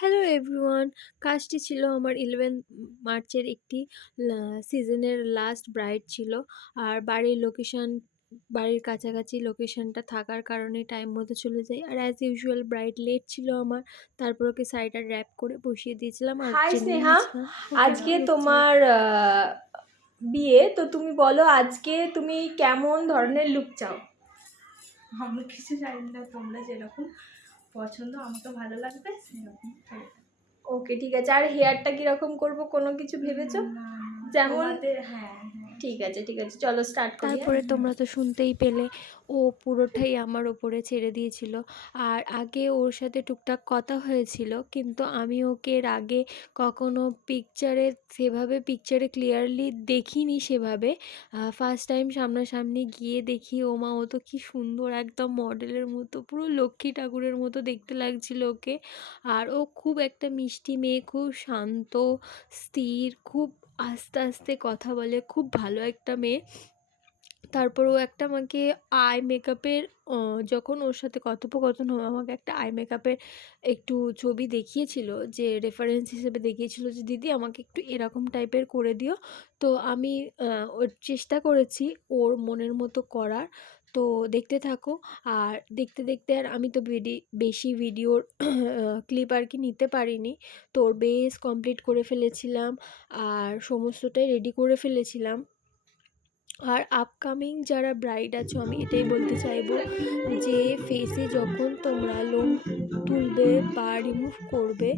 Hello everyone. কাজটি ছিল আমার 11 মার্চের একটি সিজনের লাস্ট ব্রাইড ছিল। আর বাড়ির কাছাকাছি লোকেশনটা থাকার কারণে টাইম মতো চলে যাই। আর অ্যাজ ইউজুয়াল ব্রাইড লেট ছিল আমার। তারপর ওকে সাইডে র‍্যাপ করে বসিয়ে দিয়েছিলাম আর হাই জেনে স্নেহা, নিয়েছিলাম ও আজকে কেমন লুক চাই। তোমার বিয়ে, তো তুমি বলো আজকে তুমি কেমন ধরনের লুক চাও? আমরা কিছু জানি না, তোমরা যেরকম পছন্দ আমাকে ভালো লাগবে সেরকম। ওকে, ঠিক আছে। আর হেয়ারটা কিরকম করব কোনো কিছু ভেবেছো? যেমন হ্যাঁ, ঠিক আছে, চলো স্টার্ট করি। তারপরে তোমরা তো শুনতেই পেলে ও পুরোটাই আমার ওপরে ছেড়ে দিয়েছিল। আর আগে ওর সাথে টুকটাক কথা হয়েছিল, কিন্তু আমি ওকে এর আগে কখনো পিকচারে ক্লিয়ারলি দেখিনি সেভাবে। ফার্স্ট টাইম সামনাসামনি গিয়ে দেখি ও মা, ও তো কী সুন্দর, একদম মডেলের মতো, পুরো লক্ষ্মী ঠাকুরের মতো দেখতে লাগছিল ওকে। আর ও খুব একটা মিষ্টি মেয়ে, খুব শান্ত, স্থির, খুব আস্তে আস্তে কথা বলে, খুব ভালো একটা মেয়ে। তারপর ও একটা আমাকে আই মেকআপের যখন ওর সাথে কথোপকথন হয়, আমাকে একটা আই মেকআপের একটু ছবি দেখিয়েছিল, যে রেফারেন্স হিসেবে দেখিয়েছিল যে দিদি আমাকে একটু এরকম টাইপের করে দিও। তো আমি ওর চেষ্টা করেছি ওর মনের মতো করার। তো দেখতে থাকো। আর দেখতে দেখতে আর আমি তো বেশি ভিডিওর ক্লিপ আর কি নিতে পারিনি। তো ওর বেস কমপ্লিট করে ফেলেছিলাম আর সমস্তটাই রেডি করে ফেলেছিলাম। আর আপকামিং যারা ব্রাইড আছো, আমি এটাই বলতে চাইবো যে ফেসে যখন তোমরা লোম তুলবে বা রিমুভ করবে,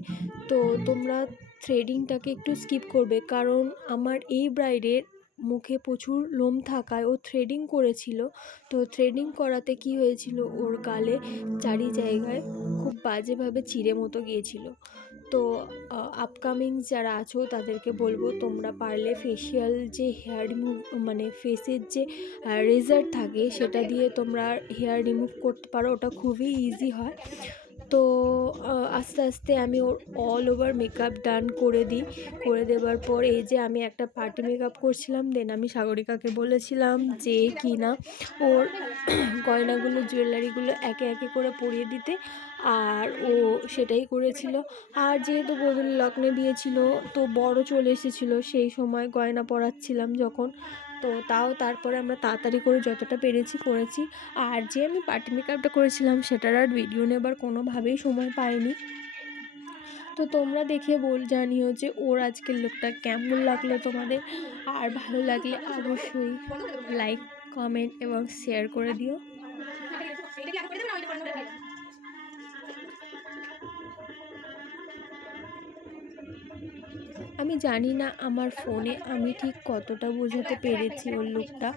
তো তোমরা থ্রেডিংটাকে একটু স্কিপ করবে। কারণ আমার এই ব্রাইডের মুখে প্রচুর লোম থাকায় ও থ্রেডিং করেছিল। তো থ্রেডিং করাতে কি হয়েছিল, ওর গালে চারি জায়গায় খুব বাজেভাবে চিড়ে মতো গিয়েছিল। তো আপকামিং যারা আছো তাদেরকে বলবো, তোমরা পারলে ফেসিয়াল যে হেয়ার রিমুভ, মানে ফেসের যে রেজার থাকে সেটা দিয়ে তোমরা হেয়ার রিমুভ করতে পারো, ওটা খুবই ইজি হয়। তো আস্তে আস্তে আমি ওর অল ওভার মেকআপ ডান করে দিই। করে দেওয়ার পর এই যে আমি একটা পার্টি মেকআপ করছিলাম, দেন আমি সাগরিকাকে বলেছিলাম যে কি না ওর গয়নাগুলো, জুয়েলারিগুলো একে একে করে পরিয়ে দিতে। আর ও সেটাই করেছিল। আর যেহেতু গোধূলি লগ্নে বিয়ে ছিল, তো বড় চলে এসেছিলো সেই সময় গয়না পরাচ্ছিলাম যখন। তো তারপরে আমরা তাড়াতাড়ি করে যতটা পেরেছি করেছি। আর যে আমি পার্টি মেকআপটা করেছিলাম সেটার আর ভিডিও নেবার কোনোভাবেই সময় পাইনি। তো তোমরা দেখে জানিও যে ওর আজকের লুকটা কেমন লাগলো তোমাদের। আর ভালো লাগলে অবশ্যই লাইক, কমেন্ট এবং শেয়ার করে দিও। আমি জানি না আমার ফোনে আমি ঠিক কতটা বোঝাতে পেরেছি ওর লুকটা,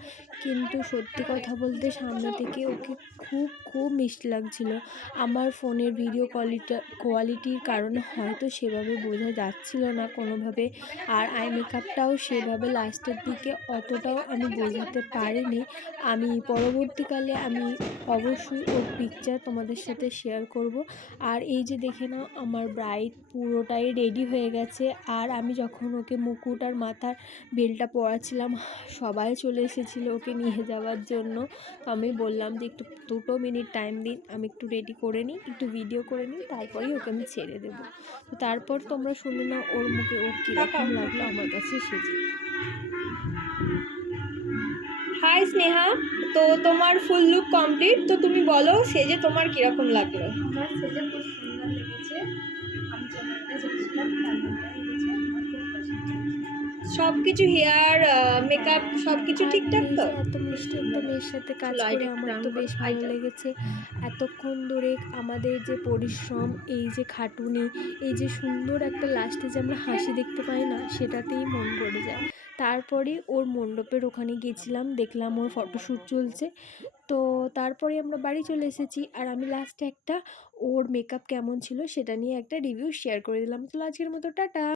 কিন্তু সত্যি কথা বলতে সামনে থেকে ওকে খুব খুব মিষ্টি লাগছিল। আমার ফোনের ভিডিও কোয়ালিটির কারণে হয়তো সেভাবে বোঝা যাচ্ছিল না কোনোভাবে। আর আই মেকআপটাও সেভাবে লাস্টের দিকে অতটাও আমি বোঝাতে পারিনি। আমি পরবর্তীকালে অবশ্যই ওর পিকচার তোমাদের সাথে শেয়ার করব। আর এই যে দেখে নাও, আমার ব্রাইড পুরোটাই রেডি হয়ে গেছে। আর আমি যখন ওকে মুকুট আর মাথার বেলটা পরাচ্ছিলাম, সবাই চলে এসেছিলো ওকে নিয়ে যাওয়ার জন্য। তো আমি বললাম যে একটু 2 মিনিট টাইম দিন, আমি একটু রেডি করে নিই, একটু ভিডিও করে নিই, তারপরেই ওকে আমি ছেড়ে দেবো। তো তারপর তোমরা শুনে নাও ওর মুখে ওর কীরকম লাগলো আমার কাছে সেজে। হাই স্নেহা, তো তোমার ফুল লুক কমপ্লিট, তো তুমি বলো সেজে তোমার কিরকম লাগলো? আমার সেটা খুব সুন্দর লেগেছে। আমি যেমনটা চেয়েছিলাম তেমনটাই হয়েছে, আমার খুব পছন্দ হয়েছে। সব কিছু হেয়ার মেকআপ সব কিছু আর ঠিকঠাক এই তো? যে এত মিষ্টি একটা মেয়ের সাথে কাজ করে আমার তো বেশ ভালো লেগেছে। এতক্ষণ ধরে আমাদের যে পরিশ্রম, এই যে খাটুনি, এই যে সুন্দর একটা লাস্টে যে আমরা হাসি দেখতে পাই না, সেটাতেই মন ভরে যায়। তারপরে ওর মণ্ডপের ওখানে গেছিলাম, দেখলাম ওর ফটোশ্যুট চলছে। তো তারপরে আমরা বাড়ি চলে এসেছি। আর আমি লাস্টে ওর মেকআপ কেমন ছিল সেটা নিয়ে একটা রিভিউ শেয়ার করে দিলাম। তো আজকের মতো টাটা।